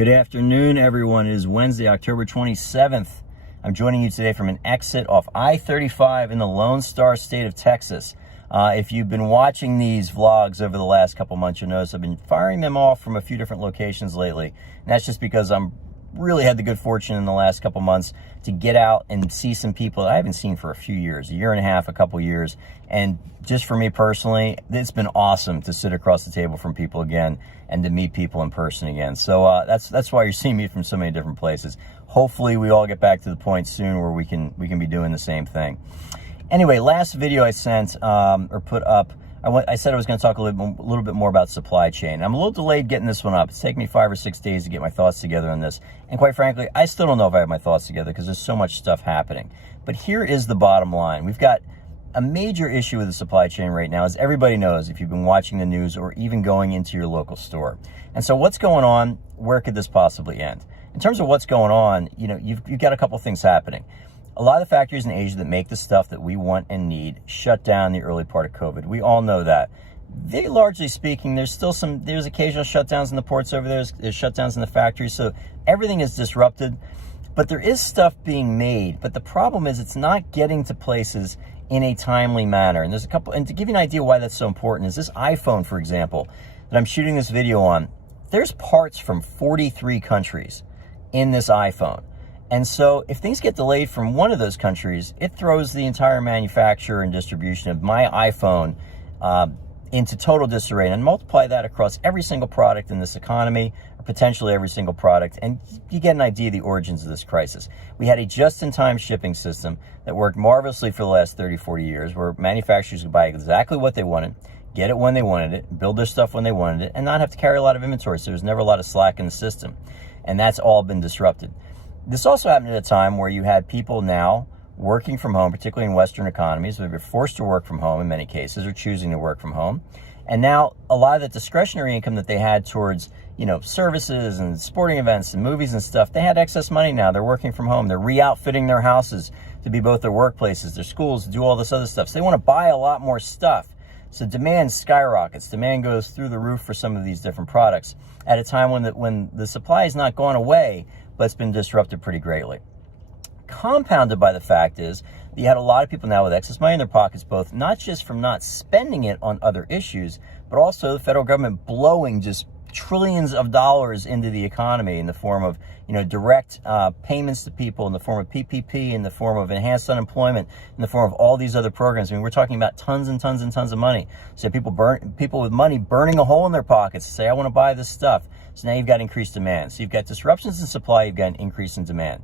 Good afternoon, everyone. It is Wednesday, October 27th. I'm joining you today from an exit off I-35 in the Lone Star State of Texas. If you've been watching these vlogs over the last couple months, you'll notice I've been firing them off from a few different locations lately. And that's just because I'm really had the good fortune in the last couple months to get out and see some people that I haven't seen for a few years, a year and a half, a couple years. And just for me personally, it's been awesome to sit across the table from people again and to meet people in person again. So that's why you're seeing me from so many different places. Hopefully we all get back to the point soon where we can be doing the same thing. Anyway, last video I sent or put up, I said I was going to talk a little bit more about supply chain. I'm a little delayed getting this one up. It's taken me 5 or 6 days to get my thoughts together on this. And quite frankly, I still don't know if I have my thoughts together because there's so much stuff happening. But here is the bottom line. We've got a major issue with the supply chain right now, as everybody knows if you've been watching the news or even going into your local store. And so what's going on? Where could this possibly end? In terms of what's going on, you've got a couple things happening. A lot of the factories in Asia that make the stuff that we want and need shut down in the early part of COVID. We all know that. They, largely speaking, there's occasional shutdowns in the ports over there. There's shutdowns in the factories. So everything is disrupted, but there is stuff being made. But the problem is it's not getting to places in a timely manner. And there's a couple, and to give you an idea why that's so important is this iPhone, for example, that I'm shooting this video on, there's parts from 43 countries in this iPhone. And so if things get delayed from one of those countries, it throws the entire manufacture and distribution of my iPhone into total disarray. And multiply that across every single product in this economy, or potentially every single product, and you get an idea of the origins of this crisis. We had a just-in-time shipping system that worked marvelously for the last 30, 40 years, where manufacturers could buy exactly what they wanted, get it when they wanted it, build their stuff when they wanted it, and not have to carry a lot of inventory. So there's never a lot of slack in the system. And that's all been disrupted. This also happened at a time where you had people now working from home, particularly in Western economies. They've been forced to work from home in many cases, or choosing to work from home. And now a lot of that discretionary income that they had towards, services and sporting events and movies and stuff, they had excess money now. They're working from home. They're re-outfitting their houses to be both their workplaces, their schools, to do all this other stuff. So they want to buy a lot more stuff. So demand skyrockets. Demand goes through the roof for some of these different products at a time when the supply has not gone away, but it's been disrupted pretty greatly. Compounded by the fact is that you had a lot of people now with excess money in their pockets, both not just from not spending it on other issues, but also the federal government blowing just trillions of dollars into the economy in the form of direct payments to people, in the form of PPP, in the form of enhanced unemployment, in the form of all these other programs. I mean, we're talking about tons and tons and tons of money. So people with money burning a hole in their pockets to say, I want to buy this stuff. So now you've got increased demand. So you've got disruptions in supply, you've got an increase in demand.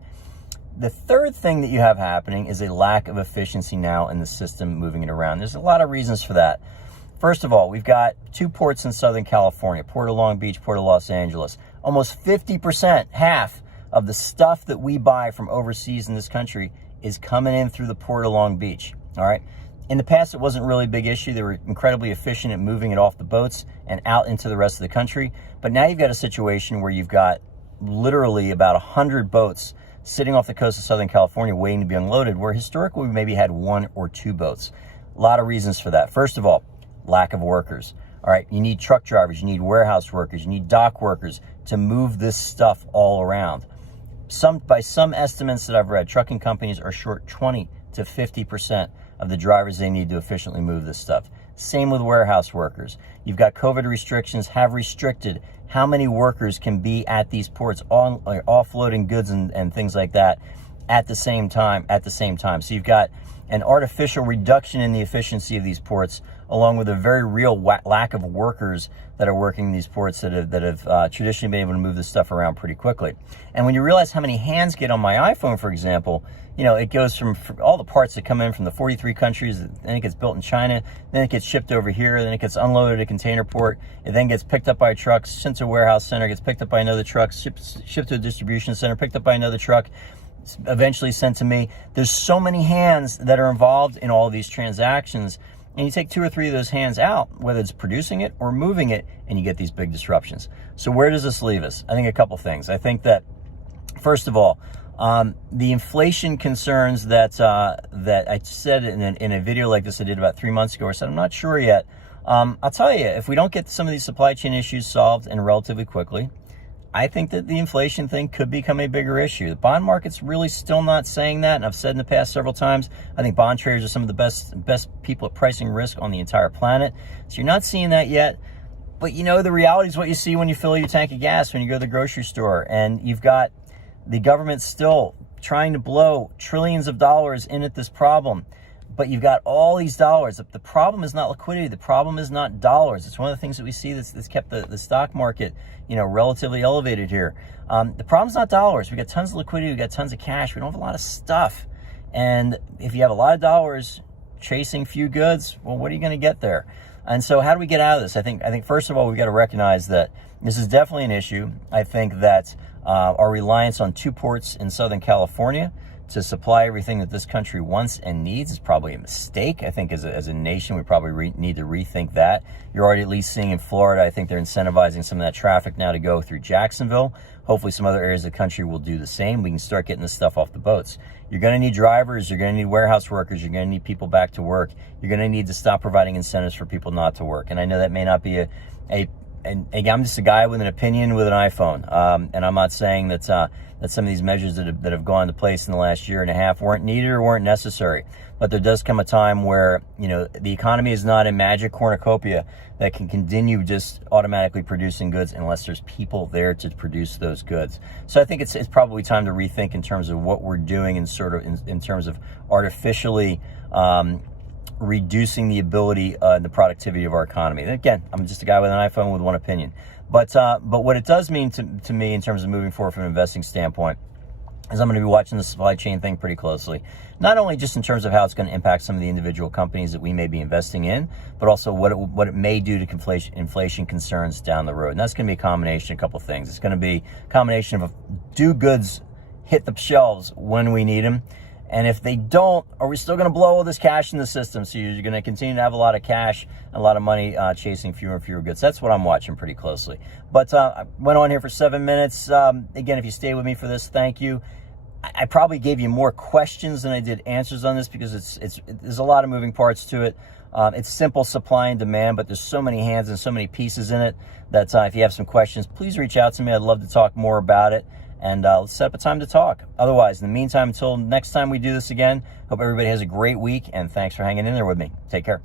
The third thing that you have happening is a lack of efficiency now in the system moving it around. There's a lot of reasons for that. First of all, we've got 2 ports in Southern California, Port of Long Beach, Port of Los Angeles. Almost 50%, half of the stuff that we buy from overseas in this country is coming in through the Port of Long Beach, all right? In the past, it wasn't really a big issue. They were incredibly efficient at moving it off the boats and out into the rest of the country. But now you've got a situation where you've got literally about 100 boats sitting off the coast of Southern California waiting to be unloaded, where historically we maybe had 1 or 2 boats. A lot of reasons for that. First of all, lack of workers. All right, you need truck drivers, you need warehouse workers, you need dock workers to move this stuff all around. By some estimates that I've read, trucking companies are short 20 to 50% of the drivers they need to efficiently move this stuff. Same with warehouse workers. You've got COVID restrictions have restricted how many workers can be at these ports offloading goods and things like that at the same time. So you've got an artificial reduction in the efficiency of these ports, along with a very real lack of workers that are working in these ports that have traditionally been able to move this stuff around pretty quickly. And when you realize how many hands get on my iPhone, for example, it goes from all the parts that come in from the 43 countries, then it gets built in China, then it gets shipped over here, then it gets unloaded at a container port, it then gets picked up by a truck, sent to a warehouse center, gets picked up by another truck, shipped to a distribution center, picked up by another truck, eventually sent to me. There's so many hands that are involved in all of these transactions, and you take 2 or 3 of those hands out, whether it's producing it or moving it, and you get these big disruptions. So where does this leave us? I think a couple things. I think that, first of all, the inflation concerns that I said in a video like this I did about 3 months ago, I said I'm not sure yet. I'll tell you, if we don't get some of these supply chain issues solved and relatively quickly, I think that the inflation thing could become a bigger issue. The bond market's really still not saying that, and I've said in the past several times, I think bond traders are some of the best people at pricing risk on the entire planet. So you're not seeing that yet. But the reality is what you see when you fill your tank of gas, when you go to the grocery store, and you've got the government still trying to blow trillions of dollars in at this problem. But you've got all these dollars. The problem is not liquidity. The problem is not dollars. It's one of the things that we see that's kept the stock market, relatively elevated here. The problem's not dollars. We got tons of liquidity. We got tons of cash. We don't have a lot of stuff. And if you have a lot of dollars chasing few goods, well, what are you going to get there? And so how do we get out of this? I think first of all, we've got to recognize that this is definitely an issue. I think that our reliance on 2 ports in Southern California to supply everything that this country wants and needs is probably a mistake. I think as a nation, we probably need to rethink that. You're already at least seeing in Florida, I think they're incentivizing some of that traffic now to go through Jacksonville. Hopefully some other areas of the country will do the same. We can start getting this stuff off the boats. You're going to need drivers. You're going to need warehouse workers. You're going to need people back to work. You're going to need to stop providing incentives for people not to work. And I know that may not be and I'm just a guy with an opinion with an iPhone. And I'm not saying that some of these measures that have gone into place in the last year and a half weren't needed or weren't necessary. But there does come a time where, the economy is not a magic cornucopia that can continue just automatically producing goods unless there's people there to produce those goods. So I think it's probably time to rethink in terms of what we're doing and sort of in terms of artificially reducing the ability and the productivity of our economy. And again, I'm just a guy with an iPhone with one opinion. But what it does mean to me in terms of moving forward from an investing standpoint is I'm going to be watching the supply chain thing pretty closely. Not only just in terms of how it's going to impact some of the individual companies that we may be investing in, but also what it may do to inflation concerns down the road. And that's going to be a combination of a couple of things. It's going to be a combination of do goods hit the shelves when we need them? And if they don't, are we still going to blow all this cash in the system? So you're going to continue to have a lot of cash and a lot of money chasing fewer and fewer goods. That's what I'm watching pretty closely. But I went on here for 7 minutes. Again, if you stay with me for this, thank you. I probably gave you more questions than I did answers on this because there's a lot of moving parts to it. It's simple supply and demand, but there's so many hands and so many pieces in it that if you have some questions, please reach out to me. I'd love to talk more about it. And let's set up a time to talk. Otherwise, in the meantime, until next time we do this again, hope everybody has a great week, and thanks for hanging in there with me. Take care.